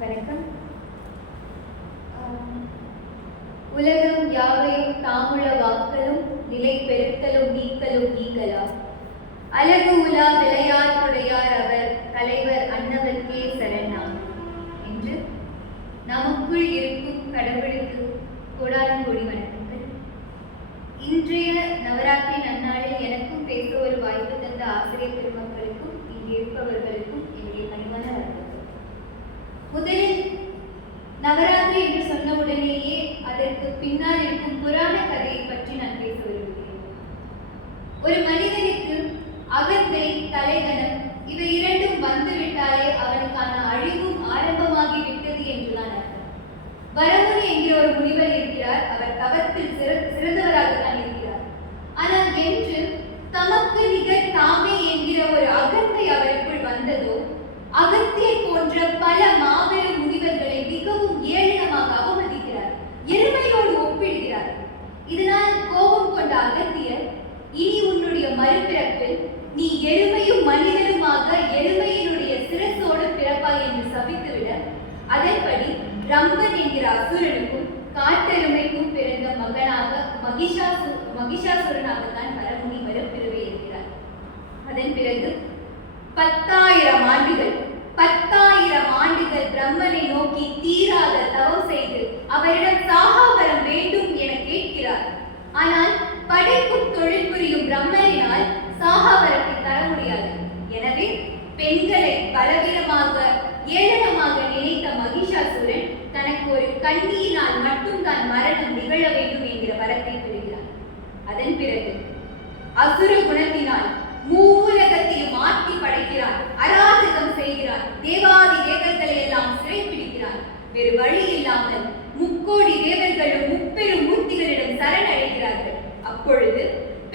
வணக்கம். உலகம் யாவையும் தாமுள வாக்கலும் நிலை பெருத்தலும் நீக்கலும் நீங்களா? அழகு உலா விளையாட்டுடையார் அவர் தலைவர் அன்னவர்க்கே சரணாம். என்று நமக்குள் இருக்கும் கடவுளுக்கு கோடான கோடி வணக்கங்கள். இன்றைய நவராத்திரி நன்னாளில் எனக்கும் பேச ஒரு வாய்ப்பு தந்த ஆசிரியர் பெருமக்களுக்கும் இருப்பவர்களுக்கும் என்னுடைய பணிவான வணக்கங்கள் முதலில் நவராத்திரி என்று சொன்ன உடனேயே அதற்கு பின்னால் இருக்கும் புராண கதையை பற்றி நான் பேச விரும்புகிறேன். ஒரு மனிதனுக்கு அகந்தை தலைகணம் இவை இரண்டும் வந்துவிட்டாலே அவனுக்கான அழிவும் ஆரம்பமாகி விட்டது என்றுதான் அர்த்தம். வரமுனி என்கிற ஒரு முனிவர் இருக்கிறார். அவர் தவத்தில் சிறந்தவராக தான் இருக்கிறார். ஆனால் என்று அகத்தியர் போன்ற பல மாபெரும் முனிவர்களை மிகவும் ஏளனமாக அவமதிக்கிறார். எருமையோடு ஒப்பிடுகிறார். இதனால் கோபம் கொண்ட அகத்தியர் இனி உன்னுடைய மறுபிறப்பில் நீ எருமையும் மனிதனுமாக எருமையினுடைய சிரசோடு பிறப்பாய் என்று சபித்துவிட அதன்படி ரம்பன் என்கிற அசுரனுக்கும் காட்டெருமைக்கும் பிறந்த மகனாக மகிஷாசு மகிஷாசுரனாகத்தான் பரமுனி வரப்பிறவே இருக்கிறார் அதன் பிறகு பத்தாயிரம் ஆண்டுகள் பத்தாயிரம் ஆண்டுகள் பிரம்மனை நோக்கி தீராத தவம் செய்து அவரிடம் சாகாபரம் வேண்டும் என கேட்கிறார். ஆனால் படைக்கும் தொழில் புரியும் பிரம்மனினால் சாகாபரத்தை தர முடியாது. எனவே பெண்களை பலவீனமாக ஏளனமாக நினைத்த மகிஷாசுரன் தனக்கு ஒரு கண்ணியினால் மட்டும்தான் மரணம் நிகழ வேண்டும் என்கிற வரத்தை பெறுகிறார். அதன் பிறகு அசுர குணத்தினால் மூலகத்தையும் மாற்றி படைக்கிறான் அராஜகம் செய்கிறான் தேவாதி தேவர்களை எல்லாம் சிறைப்பிடிக்கிறார். வேறு வழி இல்லாமல் முக்கோடி தேவர்களும் முப்பெரும் மூர்த்திகளிடம் சரணடைகிறார்கள் அப்பொழுது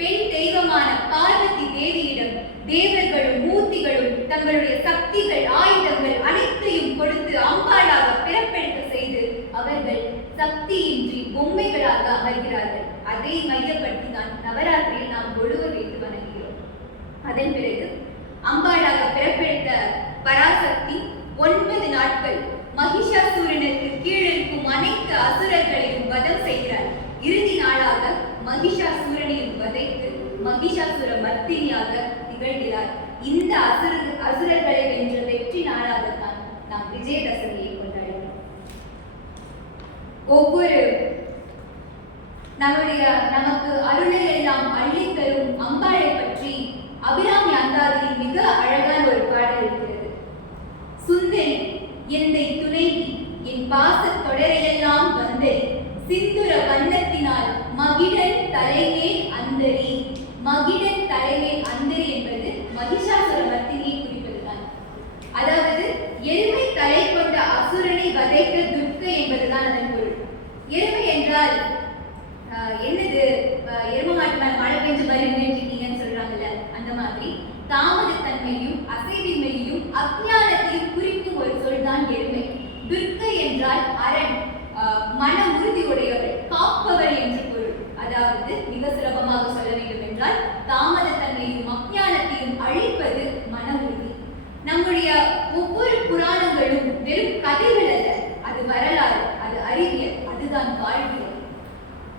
பெண் தெய்வமான பார்வதி தேவியிடம் தேவர்களும் மூர்த்திகளும் தங்களுடைய சக்திகள் ஆயுதங்கள் அனைத்தையும் கொடுத்து அம்பாளாக பிறப்பெடுக்க செய்து அவர்கள் சக்தியின்றி பொம்மைகளாக அமர்கிறார்கள். அதை மையப்படுத்தி தான் நவராத்திரியில் நாம் ஒழுவ வைத்து வணங்குகிறோம் அதன் பிறகு அம்பாளாக பிறப்பெடுத்த பராசக்தி ஒன்பது நாட்கள். மகிஷாசூரனுக்கு கீழிருக்கும் அனைத்து அசுரர்களையும் வதம் செய்கிறார். இறுதி நாளாக மகிஷாசூரனையும் வதைத்து மகிஷாசுர மர்த்தினியாக திகழ்கிறார். இந்த அசுர அசுரர்களை வென்ற வெற்றி நாளாகத்தான் நாம் விஜயதசமியை கொண்டாடுகிறோம். ஒவ்வொரு நம்முடைய நமக்கு அருளை எல்லாம் அள்ளித் தரும் அம்பாளை பற்றி அபிராமி அந்தாதியில் மிக அழகான ஒரு பாடல் இருக்கு. சுந்தரி எந்தை துணைவி என் பாசத் தொடரையெல்லாம் வந்தரி சிந்துர வண்ணத்தினால் மகிழன் தலைமேல் அந்தரி. மகிழன் தலைமேல்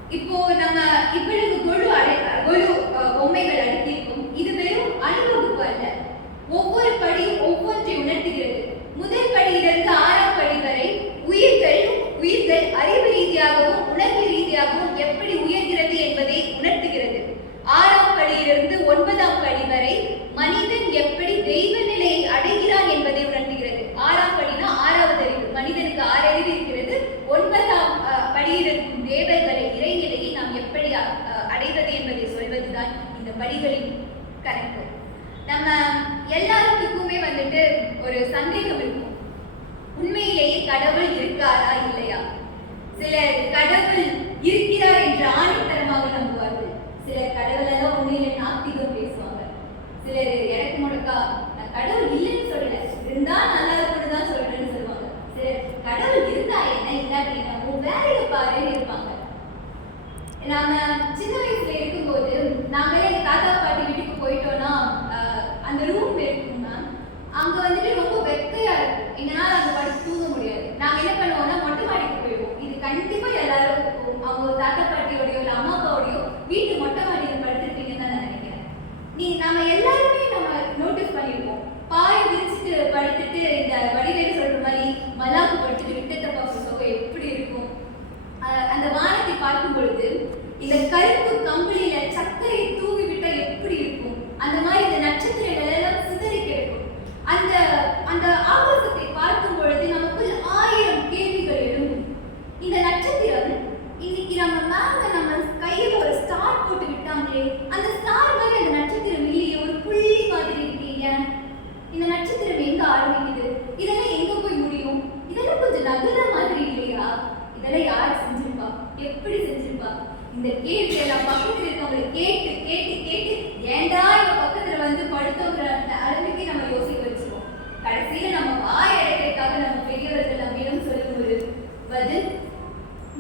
இப்போ நம்ம இவ்வளவு கொழு அடை கொழு பொம்மைகள் அடுக்கியிருக்கும். இது வெறும் அணிவகுப்பு அல்ல. ஒவ்வொரு படியும் ஒவ்வொன்றை உணர்த்துகிறது. முதல் படியிலிருந்து ஆறாம் படி வரை உயிர்கள் உயிர்கள் அறிவு ரீதியாகவும் உணர்வு ரீதியாகவும் எப்படி உயர்கிறது என்பதை உணர்த்துகிறது ஆறாம் படியிலிருந்து ஒன்பதாம் படி வரை மனிதன் எப்படி தெய்வ நிலையை அடைகிறான் என்பதை உணர்த்துகிறது ஆறாம் படினா ஆறாவது அறிவு மனிதனுக்கு ஆறு அறிவு இருக்கிறது ஒன்பதாம் அஹ், படியில் இருக்கும் தேவர்களை இறைநிலையை நாம் எப்படி அ- அஹ், அடைவது என்பதை வரிகளின் கணக்கு. நம்ம எல்லாருக்குமே வந்துட்டு ஒரு சந்தேகம் இருக்கும். உண்மையிலேயே கடவுள் இருக்காரா இல்லையா? சிலர் கடவுள் இருக்கிறார் என்று ஆணித்தரமாக நம்புவார்கள். சிலர் கடவுளெல்லாம் உண்மையில நாத்திகம் பேசுவாங்க. சிலர் எனக்கு முடக்கா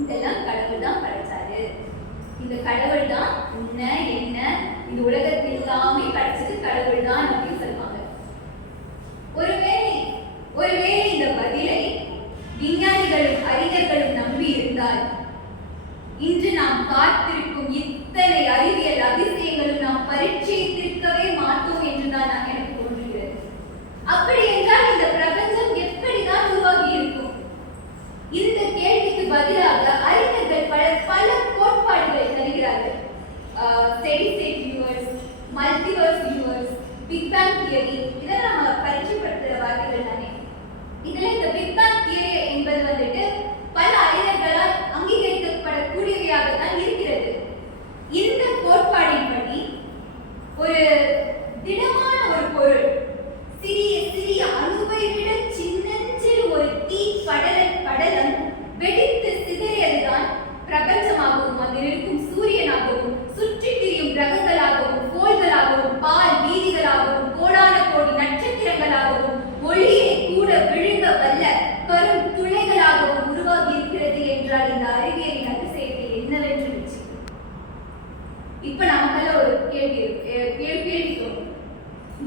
இதுக்கெல்லாம் கடவுள் தான் படைச்சாரு. இந்த கடவுள் தான் உன்னை என்ன இந்த உலகத்தில் எல்லாமே படைச்சது கடவுள் தான் அப்படின்னு சொல்லுவாங்க. ஒருவேளை ஒருவேளை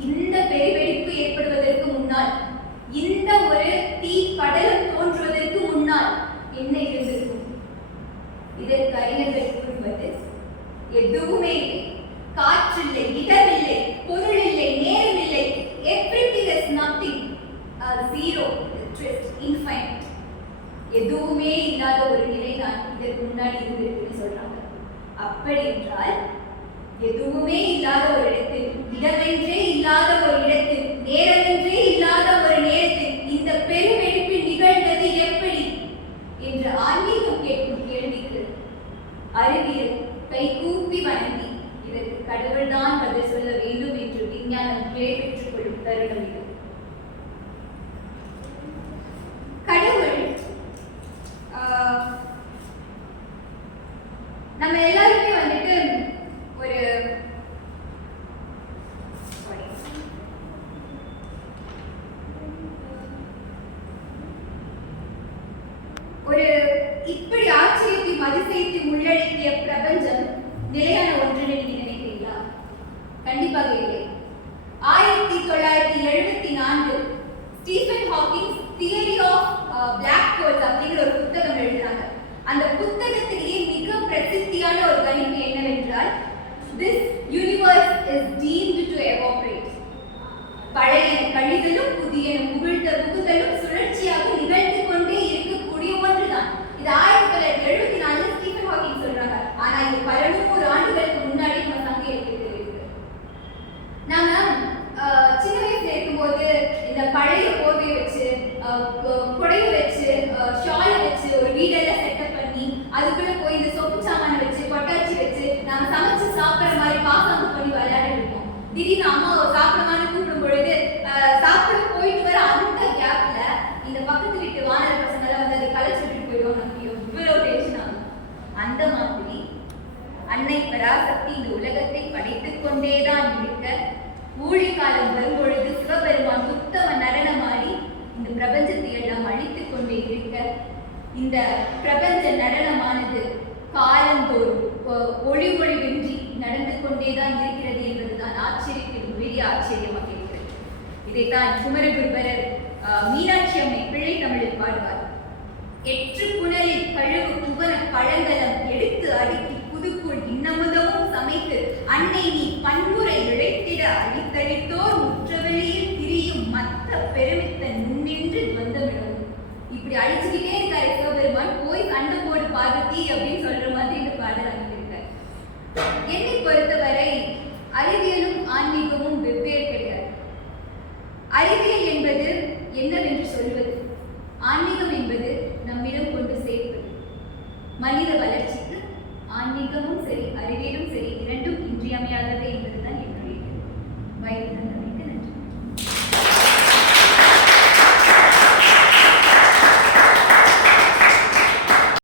இந்த பெருவெடிப்பு ஏற்படுவதற்கு முன்னால் இந்த ஒரு தீ கடல் தோன்றுவதற்கு முன்னால் என்ன இருந்திருக்கும்? இதற்கு அறிஞர்கள் கூறுவது எதுவுமே இல்லை. காற்றில்லை இடமில்லை பொருள் இல்லை நேரம் இல்லை everything is nothing zero infinite எதுவுமே இல்லாத ஒரு நிலை தான் இதற்கு முன்னாடி இருந்திருக்குன்னு சொல்றாங்க. அப்படி என்றால் எதுவுமே இல்லாத ஒரு இடத்தில் இடமென்றே இல்லாத ஒரு இடத்தில் நேரமென்றே இல்லாத ஒரு நேரத்தில் இந்த பெருவெடுப்பு நிகழ்ந்தது எப்படி? என்று ஆன்மீகம் கேட்கும் கேள்விக்கு அறிவியல் கைகூப்பி வணங்கி இதற்கு கடவுள்தான் பதில் சொல்ல வேண்டும் என்று விஞ்ஞானம் விடை பெற்றுக் கொள்ளும் தருணம் இது. கடவுள் இப்படி ஆச்சரியத்தையும் அதிசயத்தையும் உள்ளடக்கிய பிரபஞ்சம் நிலையான ஒன்றிணைகிறது இந்த பிரபஞ்ச நடனமானது காலந்தோறும் ஒளி ஒளிவின்றி நடந்து கொண்டேதான் இருக்கிறது என்பதுதான் ஆச்சரியத்தின் பெரிய ஆச்சரியமாக இருக்கிறது. இதைத்தான் குமரகுருபரர் மீனாட்சி அம்மை பிள்ளை தமிழில் பாடுவார். எற்று புனலில் கழுவு புவன பழங்கலம் எடுத்து அடுக்கி புதுக்குள் இன்னமுதவும் சமைத்து அன்னை நீ பன்முறை இழைத்திட அடித்தடித்தோர் முற்றவெளியில் திரியும் மத்த பெருமித்த நின்று வந்தமிடும் இப்படி அழிச்சு சிவபெருமான் போய் சண்டை போடு பார்வதி அப்படின்னு சொல்ற மாதிரி இந்த பாடல் அமைந்திருக்கார் என்னை பொறுத்தவரை அறிவியலும்